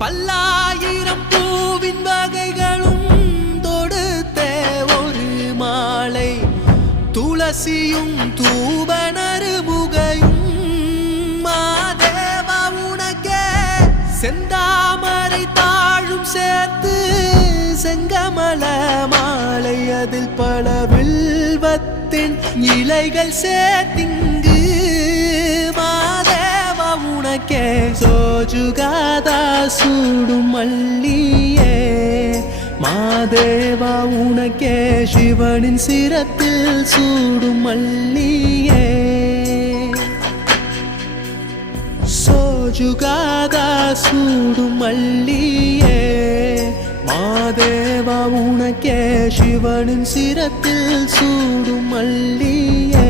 பல்லாயிரம் பூவின் வகைகளும் தொடுத்தே ஒரு மாலை துளசியும் தூபனரு முகையும் மாதேவா உனக்கே செந்தாமரை தாழும் சேர்த்து செங்கமல மாலை அதில் பல வில்வத்தின் இலைகள் சேர்த்திங்கு மாதேவா உனக்கே சோஜுகாதா சூடும் மல்லியே மாதேவா உனக்கே சிவனின் சிரத்தில் சூடும் மல்லியே சோஜுகாதா சூடும் மல்லியே மாதேவா உனக்கே சிவனின் சிரத்தில் சூடும் மல்லியே